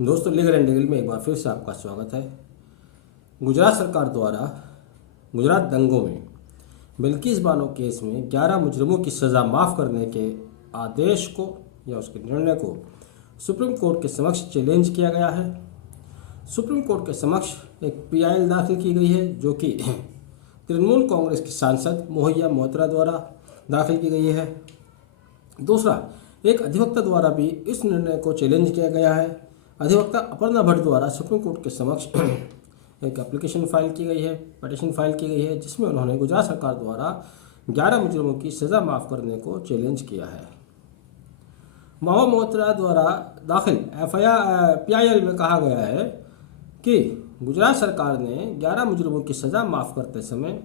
दोस्तों, legal and legal में एक बार फिर से आपका स्वागत है। गुजरात सरकार द्वारा गुजरात दंगों में बिल्किस बानो केस में 11 मुजरिमों की सज़ा माफ़ करने के आदेश को या उसके निर्णय को सुप्रीम कोर्ट के समक्ष चैलेंज किया गया है। सुप्रीम कोर्ट के समक्ष एक PIL दाखिल की गई है जो कि तृणमूल कांग्रेस की सांसद मोहिया मोइत्रा द्वारा दाखिल की गई है। दूसरा, एक अधिवक्ता द्वारा भी इस निर्णय को चैलेंज किया गया है। अधिवक्ता अपर्णा भट्ट द्वारा सुप्रीम कोर्ट के समक्ष एक एप्लीकेशन फाइल की गई है, पिटीशन फाइल की गई है, जिसमें उन्होंने गुजरात सरकार द्वारा 11 मुजरिमों की सज़ा माफ़ करने को चैलेंज किया है। मोहिया मोइत्रा द्वारा दाखिल PIL में कहा गया है कि गुजरात सरकार ने 11 मुजरिमों की सज़ा माफ़ करते समय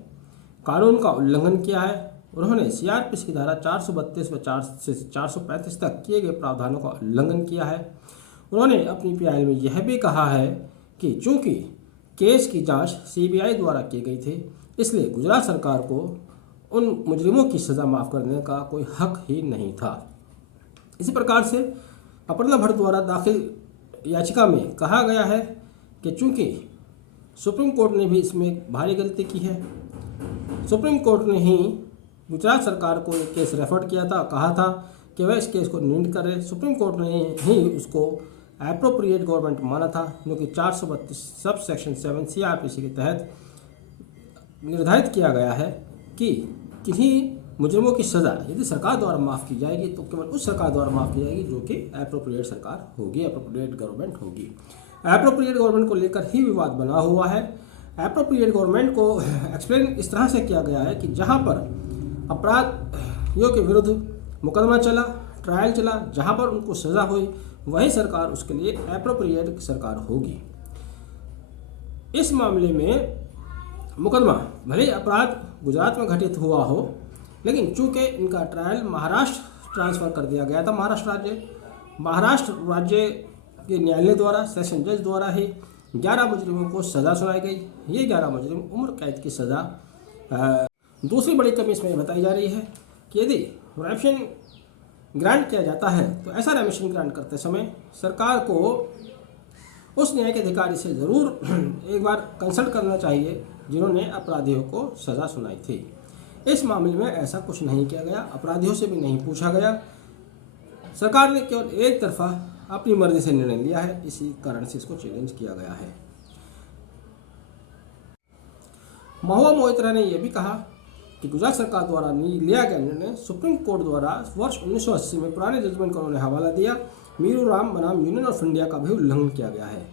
कानून का उल्लंघन किया है। उन्होंने CRPC की धारा 432 व 435 तक किए गए प्रावधानों का उल्लंघन किया है। उन्होंने अपनी PIL में यह भी कहा है कि चूंकि केस की जांच CBI द्वारा की गई थी, इसलिए गुजरात सरकार को उन मुजरिमों की सज़ा माफ़ करने का कोई हक ही नहीं था। इसी प्रकार से अपर्णा भट्ट द्वारा दाखिल याचिका में कहा गया है कि चूंकि सुप्रीम कोर्ट ने भी इसमें एक भारी गलती की है, सुप्रीम कोर्ट ने ही गुजरात सरकार को ये केस रेफर किया था, कहा था कि वह इस केस को निर्णय करे। सुप्रीम कोर्ट ने ही उसको एप्रोप्रिएट गवर्नमेंट माना था, जो कि 432 सब सेक्शन 7 CRPC के तहत निर्धारित किया गया है कि किन्हीं मुजरिमों की सज़ा यदि सरकार द्वारा माफ़ की जाएगी तो केवल उस सरकार द्वारा माफ़ की जाएगी जो कि एप्रोप्रिएट सरकार होगी, एप्रोप्रिएट गवर्नमेंट होगी। एप्रोप्रिएट गवर्नमेंट को लेकर ही विवाद बना हुआ है। एप्रोप्रिएट गवर्नमेंट को एक्सप्लेन इस तरह से किया गया है कि जहाँ पर अपराधियों के विरुद्ध मुकदमा चला, ट्रायल चला, जहाँ पर उनको सज़ा हुई, वही सरकार उसके लिए एप्रोप्रिएट सरकार होगी। इस मामले में मुकदमा भले ही अपराध गुजरात में घटित हुआ हो, लेकिन चूंकि इनका ट्रायल महाराष्ट्र ट्रांसफ़र कर दिया गया था, महाराष्ट्र राज्य के न्यायालय द्वारा, सेशन जज द्वारा ही 11 मुजरिमों को सज़ा सुनाई गई। ये 11 मुजरिम उम्र कैद की सज़ा। दूसरी बड़ी कमी इसमें बताई जा रही है कि यदि रेमिशन ग्रांट किया जाता है तो ऐसा रेमिशन ग्रांट करते समय सरकार को उस न्याय के अधिकारी से ज़रूर एक बार कंसल्ट करना चाहिए जिन्होंने अपराधियों को सज़ा सुनाई थी। इस मामले में ऐसा कुछ नहीं किया गया, अपराधियों से भी नहीं पूछा गया। सरकार ने केवल एक तरफा अपनी मर्जी से निर्णय लिया है, इसी कारण से इसको चैलेंज किया गया है। मोहिया मोइत्रा ने यह भी कहा कि गुजरात सरकार द्वारा लिया गया निर्णय सुप्रीम कोर्ट द्वारा वर्ष 1980 में पुराने जजमेंट का उन्होंने हवाला दिया। मीरू राम बनाम यूनियन ऑफ इंडिया का भी उल्लंघन किया गया है।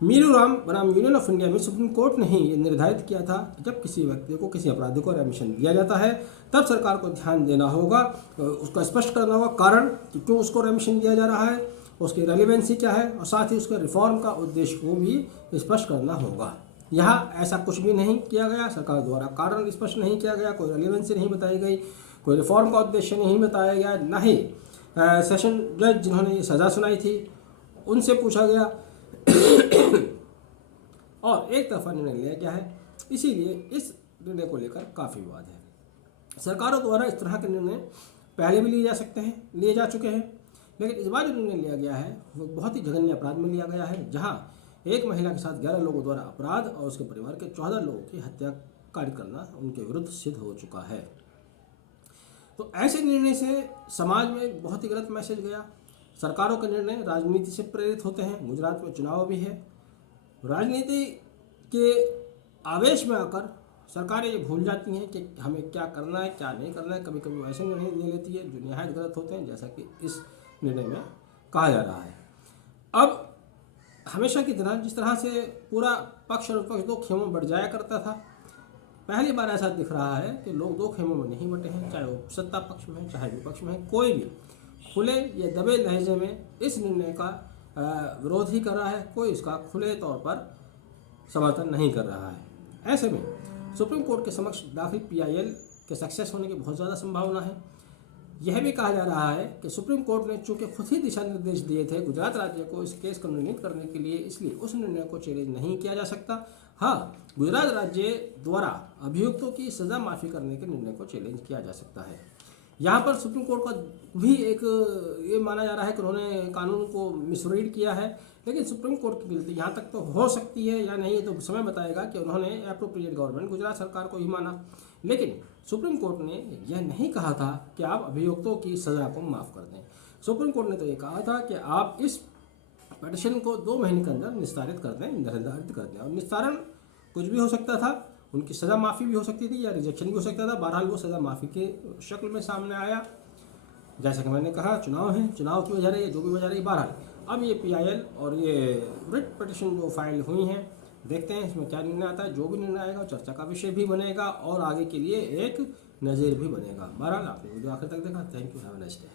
मीरू राम बनाम यूनियन ऑफ इंडिया में सुप्रीम कोर्ट ने ही ये निर्धारित किया था कि जब किसी व्यक्ति को, किसी अपराधी को रेमिशन दिया जाता है, तब सरकार को ध्यान देना होगा, उसका स्पष्ट करना होगा कारण कि क्यों उसको रेमिशन दिया जा रहा है, उसकी रेलिवेंसी क्या है, और साथ ही उसके रिफॉर्म का उद्देश्य को भी स्पष्ट करना होगा। यहाँ ऐसा कुछ भी नहीं किया गया, सरकार द्वारा कारण स्पष्ट नहीं किया गया, कोई रेलिवेंसी नहीं बताई गई, कोई रिफॉर्म का उद्देश्य नहीं बताया गया, न ही सेशन जज जिन्होंने ये सज़ा सुनाई थी उनसे पूछा गया और एक तरफा निर्णय लिया गया है। इसीलिए इस निर्णय को लेकर काफ़ी विवाद है। सरकारों द्वारा इस तरह के निर्णय पहले भी लिए जा चुके हैं, लेकिन इस बार जो निर्णय लिया गया है वो बहुत ही जघन्य अपराध में लिया गया है, जहाँ एक महिला के साथ 11 लोगों द्वारा अपराध और उसके परिवार के 14 लोगों की हत्या कार्य करना उनके विरुद्ध सिद्ध हो चुका है। तो ऐसे निर्णय से समाज में एक बहुत ही गलत मैसेज गया। सरकारों के निर्णय राजनीति से प्रेरित होते हैं। गुजरात में चुनाव भी है, राजनीति के आवेश में आकर सरकारें ये भूल जाती हैं कि हमें क्या करना है, क्या नहीं करना है। कभी कभी वो ऐसे निर्णय ले लेती है जो निहायत गलत होते हैं, जैसा कि इस निर्णय में कहा जा रहा है। अब हमेशा की तरह जिस तरह से पूरा पक्ष और विपक्ष दो खेमों में बढ़ जाया करता था, पहली बार ऐसा दिख रहा है कि लोग दो खेमों में नहीं बटे हैं, चाहे वो सत्ता पक्ष में है चाहे विपक्ष में है। कोई भी खुले या दबे लहजे में इस निर्णय का विरोध ही कर रहा है, कोई इसका खुले तौर पर समर्थन नहीं कर रहा है। ऐसे में सुप्रीम कोर्ट के समक्ष दाखिल PIL के सक्सेस होने की बहुत ज़्यादा संभावना है। यह भी कहा जा रहा है कि सुप्रीम कोर्ट ने चूंकि खुद ही दिशा निर्देश दिए थे गुजरात राज्य को इस केस को निर्णित करने के लिए, इसलिए उस निर्णय को चैलेंज नहीं किया जा सकता। हाँ, गुजरात राज्य द्वारा अभियुक्तों की सज़ा माफ़ी करने के निर्णय को चैलेंज किया जा सकता है। यहाँ पर सुप्रीम कोर्ट का भी एक ये माना जा रहा है कि उन्होंने कानून को मिसरीड किया है, लेकिन सुप्रीम कोर्ट की गलती यहाँ तक तो हो सकती है या नहीं, तो समय बताएगा कि उन्होंने एप्रोप्रिएट गवर्नमेंट गुजरात सरकार को ही माना। लेकिन सुप्रीम कोर्ट ने यह नहीं कहा था कि आप अभियुक्तों की सज़ा को माफ़ कर दें। सुप्रीम कोर्ट ने तो ये कहा था कि आप इस पिटिशन को 2 महीने के अंदर निस्तारित कर दें, निर्धारित कर दें। और निस्तारण कुछ भी हो सकता था, उनकी सज़ा माफ़ी भी हो सकती थी या रिजेक्शन भी हो सकता था। बहरहाल वो सज़ा माफ़ी के शक्ल में सामने आया। जैसा कि मैंने कहा, चुनाव है, चुनाव की वजह रही है, जो भी वजह रही, बहरहाल अब ये PIL और ये रिट पिटिशन जो फाइल हुई हैं, देखते हैं इसमें क्या निर्णय आता है। जो भी निर्णय आएगा चर्चा का विषय भी बनेगा और आगे के लिए एक नज़ीर भी बनेगा। बहरहाल आपने वीडियो आखिर तक देखा, thank you, have a nice day.